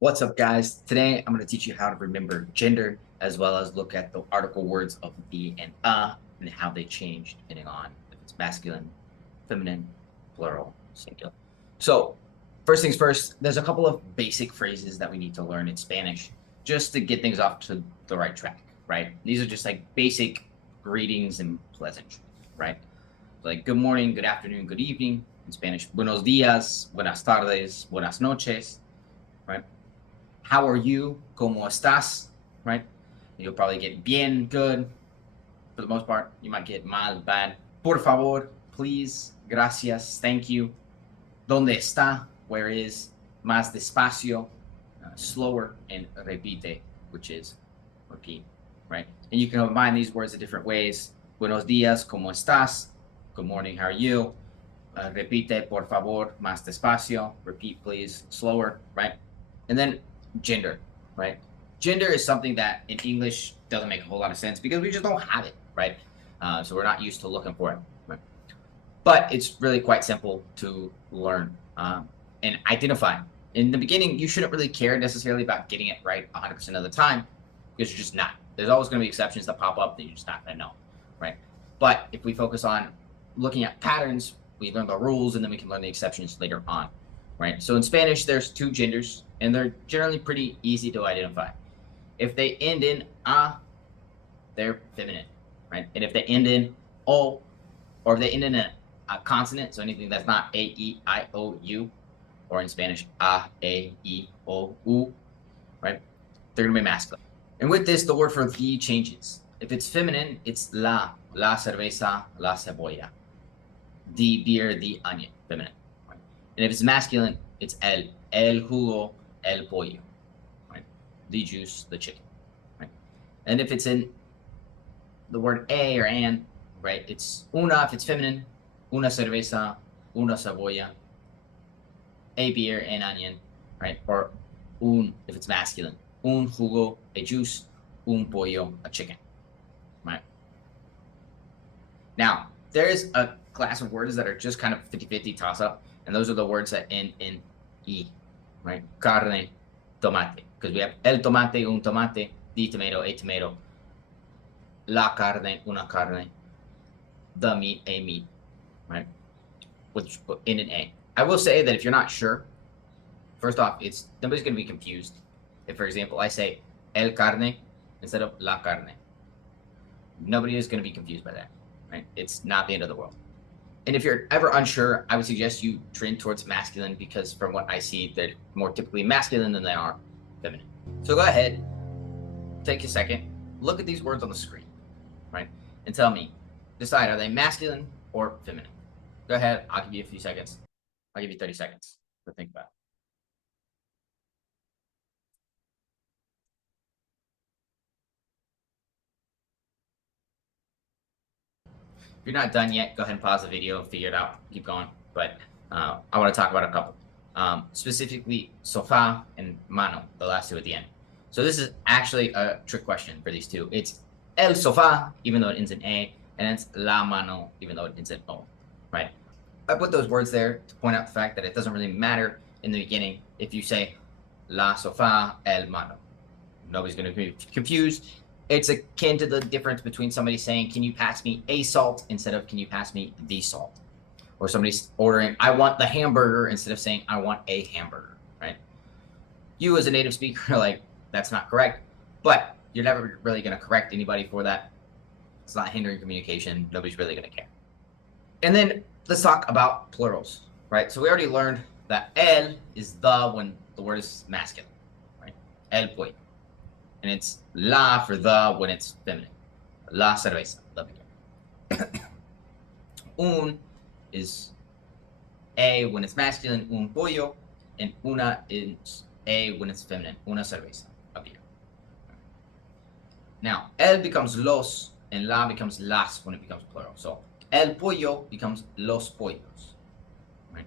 What's up, guys? Today I'm going to teach you how to remember gender as well as look at the article words of the and and how they change depending on if it's masculine, feminine, plural, singular. So, first things first, there's a couple of basic phrases that we need to learn in Spanish just to get things off to the right track, right? These are just like basic greetings and pleasantries, right? Like good morning, good afternoon, good evening. In Spanish, buenos días, buenas tardes, buenas noches, right? How are you? ¿Cómo estás? Right? You'll probably get bien, good. For the most part, you might get mal, bad. Por favor, please, gracias, thank you. ¿Dónde está? Where is? Más despacio, slower, and repite, which is repeat, right? And you can combine these words in different ways. Buenos días, ¿cómo estás? Good morning, how are you? Repite, por favor, más despacio. Repeat, please, slower, right? And then gender, right? Gender is something that in English doesn't make a whole lot of sense because we just don't have it, right? So we're not used to looking for it, right? But it's really quite simple to learn and identify. In the beginning, you shouldn't really care necessarily about getting it right 100% of the time because you're just not. There's always going to be exceptions that pop up that you're just not going to know, right? But if we focus on looking at patterns, we learn the rules and then we can learn the exceptions later on, right? So in Spanish, there's two genders and they're generally pretty easy to identify. If they end in a, they're feminine, right? And if they end in o, or if they end in a consonant, so anything that's not a, e, I, o, u, or in Spanish, a, e, o, u, right? They're gonna be masculine. And with this, the word for the changes. If it's feminine, it's la cerveza, la cebolla. The beer, the onion, feminine. Right? And if it's masculine, it's el jugo, el pollo, right? The juice, the chicken, right? And if it's in the word a or an, right? It's una if it's feminine, una cerveza, una cebolla, a beer, an onion, right? Or un if it's masculine, un jugo, a juice, un pollo, a chicken, right? Now, there is a class of words that are just kind of 50-50 toss up, and those are the words that end in e, right? Carne, tomate, because we have el tomate, un tomate, the tomato, a tomato, la carne, una carne, the meat, a meat, right? Which in an a. I will say that if you're not sure, first off, it's nobody's going to be confused. If, for example, I say el carne instead of la carne, nobody is going to be confused by that, right? It's not the end of the world. And if you're ever unsure, I would suggest you trend towards masculine because from what I see, they're more typically masculine than they are feminine. So go ahead, take a second, look at these words on the screen, right? And tell me, decide, are they masculine or feminine? Go ahead, I'll give you a few seconds. I'll give you 30 seconds to think about it. If you're not done yet, go ahead and pause the video, figure it out, keep going. But I want to talk about a couple. Specifically, sofá and mano, the last two at the end. So this is actually a trick question for these two. It's el sofá, even though it ends in A, and it's la mano, even though it ends in O, right? I put those words there to point out the fact that it doesn't really matter in the beginning if you say la sofá, el mano. Nobody's going to be confused. It's akin to the difference between somebody saying, can you pass me a salt instead of can you pass me the salt? Or somebody's ordering, I want the hamburger instead of saying, I want a hamburger, right? You as a native speaker are like, that's not correct, but you're never really going to correct anybody for that. It's not hindering communication. Nobody's really going to care. And then let's talk about plurals, right? So we already learned that el is the when the word is masculine, right? El pollo. And it's la for the when it's feminine. La cerveza, the beer. Un is a when it's masculine, un pollo, and una is a when it's feminine, una cerveza, a beer. Now, el becomes los, and la becomes las when it becomes plural. So, el pollo becomes los pollos. Right?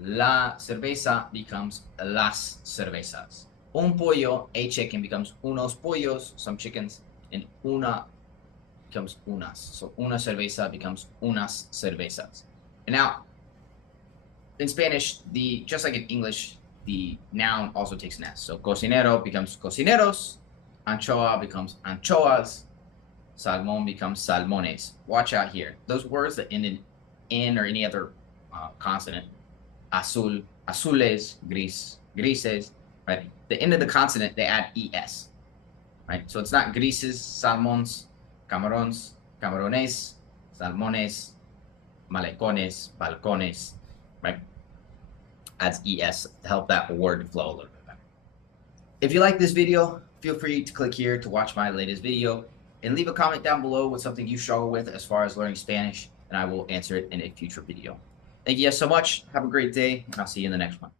La cerveza becomes las cervezas. Un pollo, a chicken, becomes unos pollos, some chickens, and una becomes unas. So una cerveza becomes unas cervezas. And now, in Spanish, just like in English, the noun also takes an S. So cocinero becomes cocineros, anchoa becomes anchoas, salmon becomes salmones. Watch out here. Those words that end in or any other consonant, azul, azules, gris, grises, right? The end of the consonant, they add es, right? So it's not grises, salmons, camarons, camarones, salmones, malecones, balcones, right? Adds es to help that word flow a little bit better. If you like this video, feel free to click here to watch my latest video and leave a comment down below with something you struggle with as far as learning Spanish, and I will answer it in a future video. Thank you guys so much. Have a great day, and I'll see you in the next one.